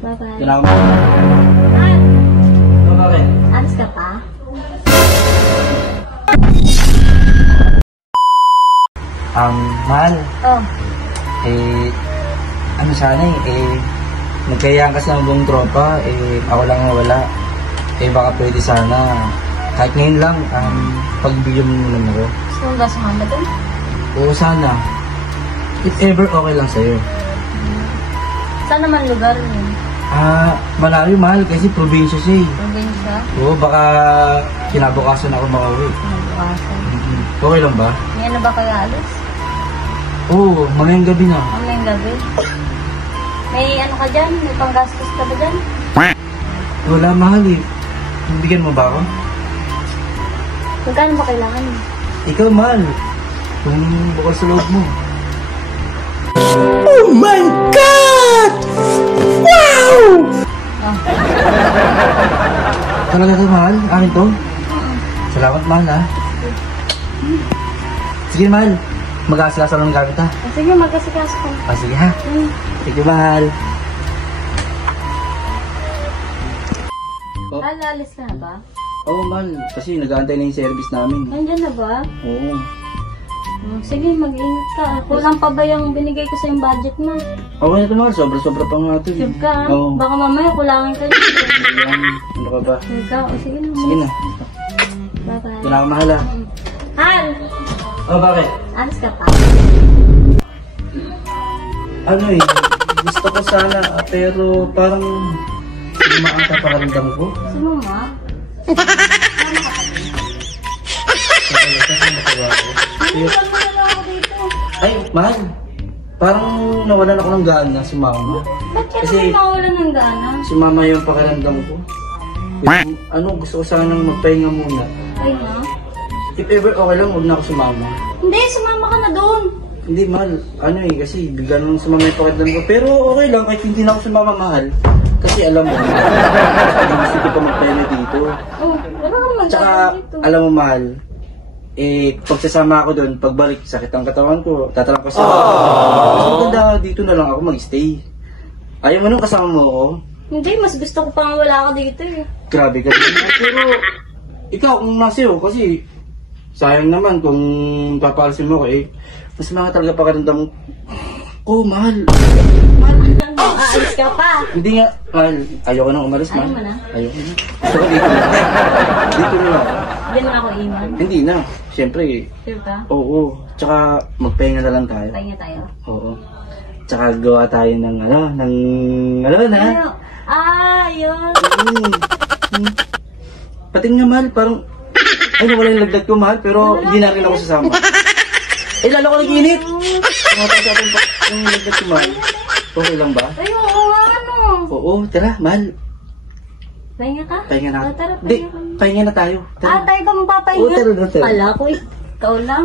Bye-bye. Kailangan mo. Bakit? Alis ka pa? Mahal. Oh. Ano sana nagkayaan kasi ng buong tropa, ako lang wala. Baka pwede sana, kahit ngayon lang, pagbigyan mo naman ako. Gusto mo ba sumama doon? Oo, sana. If ever okay lang sa'yo. Saan naman lugar yun? Malayo, mahal, kasi probinsya siya eh. Probinsya? Oo, baka kinabukasan ako makauwi. Kinabukasan. Okay lang ba? Ngayon na ba kayo alis? Oo, mamayang gabi na. Mamayang gabi? May ano ka dyan? May panggastos ka ba dyan? Wala, mahal eh. Bigyan mo ba ako? Magkano ba kailangan mo? Ikaw, mahal. Kung bukal sa loob mo. Oh my God! Wow! Oh. Talaga to, mahal? Akin to? Salamat, mahal, ha? Sige, mahal. Mag-aasikaso lang ng gamit, ha? Sige, mag-asikaso ka. Sige, ha? Sige, mahal. Mahal, alis ka na ba? Oo, mahal. Kasi nag-aantay na yung service namin. Nandyan na ba? Oo. Sige, mag-ingat ka. Kulang pa ba yung binigay ko sa yung budget mo? Okay na ito, mahal. Sobra-sobra pa nga ito. Sure ka, ha? Oo. Baka mamaya kulangin ka dito. Ano ka ba? Sure ka? O, sige na. Sige na. Bye-bye. Kailangan mahal, ha? Han! Oh, bakit? Alis ka pa? Ano gusto ko sana, pero parang lumaan ka pakaramdam ko. Sino ma? Iwan mo na lang ako dito. Ay, mahal. Parang nawalan ako ng gana si mama. Ba't ka Kasi- naman mawalan ng gana? Si mama yung pakiramdam ko. Gusto ko sanang magpahinga muna. Ay na? If ever okay lang, huwag na ako sumama. Hindi, sumama ka na doon. Hindi, mahal. Kasi bigla nung sumama yung pakiramdam ko. Pero okay lang, kahit hindi na ako sumama, mahal. Kasi alam mo, gusto ko pa magpahinga dito. Oh, wala ka naman Tsaka, gagawin dito. alam mo, mahal, pagsasama ako doon, pagbalik, sakit ang katawan ko, tatalak ko sa mas maganda, dito na lang ako mag-stay. Ayaw mo nung kasama mo ako? Hindi, mas gusto ko pang wala ka dito eh. Grabe ka din. Pero, ikaw, kung nasiyo, kasi, sayang naman kung papalisin mo ko mas mga talaga pakaramdam ko, mahal. Aalis ka pa. Hindi nga, mahal, ayoko nang umalis, mahal. Ayaw mo na? Ayoko na. Gusto ko dito na. Dito na lang. Hindi mo na ako iwan. Hindi na. Siyempre, Sure ka? oo. Tsaka, magpahinga na lang tayo. Pahinga tayo. Oo. Tsaka gawa tayo ng Ano? Yun. Pati nga, mahal, parang, nawala yung lagdag ko, mahal, pero hindi na rin ako sasama. Lalo ko nag-init. Tumatay sa akin pa yung lagdag ko, mahal. Okay lang ba? Ay, oo nga, ano? Oo, tara, mahal. Pahinga ka? Pahinga na. Tara, Hindi, pahinga ka. pahinga na tayo. Tara. Tayo ba mapapahinga? Oo, tara. Kala ko ikaw lang.